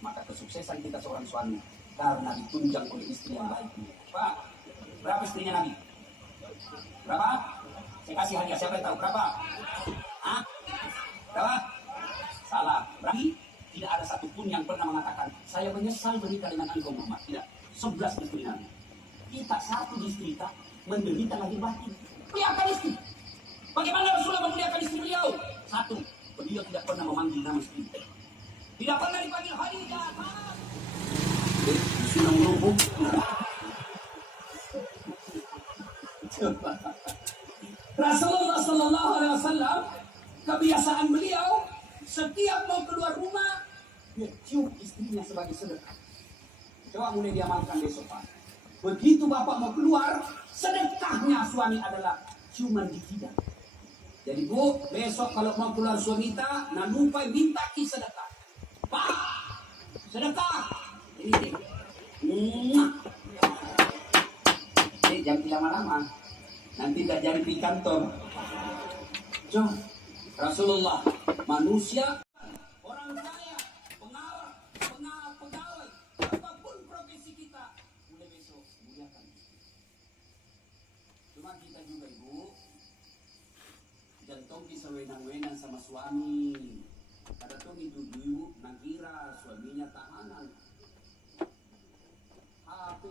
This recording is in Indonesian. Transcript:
Maka kesuksesan kita seorang suami karena ditunjang oleh istri yang baik. Pak, berapa istrinya Nabi? Berapa? Saya kasih hadiah, siapa yang tahu berapa? Hah? Berapa? Salah. Berarti tidak ada satupun yang pernah mengatakan saya menyesal menikah dengan engkau Muhammad. Tidak. 11 istri Nabi. Kita satu istri kita menderita lahir batin. Muliakan istri. Bagaimana Rasulullah memuliakan istri beliau? Satu, beliau tidak pernah memanggil nama istri. Tidak pernah dipanggil Khadijah. Sudah merubuh. Rasulullah Sallallahu Alaihi Wasallam kebiasaan beliau setiap mau keluar rumah dia cium istrinya sebagai sedekah. Coba mulai diamalkan besok Pak. Begitu bapak mau keluar, sedekahnya suami adalah ciuman di jidat. Jadi Bu, besok kalau mau keluar suami kita, nah lupa minta ki sedekah. Pak, sedekah. Ini jangan lama-lama. Nanti tak jadi di kantor. Jom, Rasulullah, manusia, orang kaya, pegawai, apapun profesi kita, mulai besok muliakan. Cuma kita juga Ibu, jantung bisa wenang-wenang sama suami. Ada tuh itu ibu nakira suaminya tahanan. HP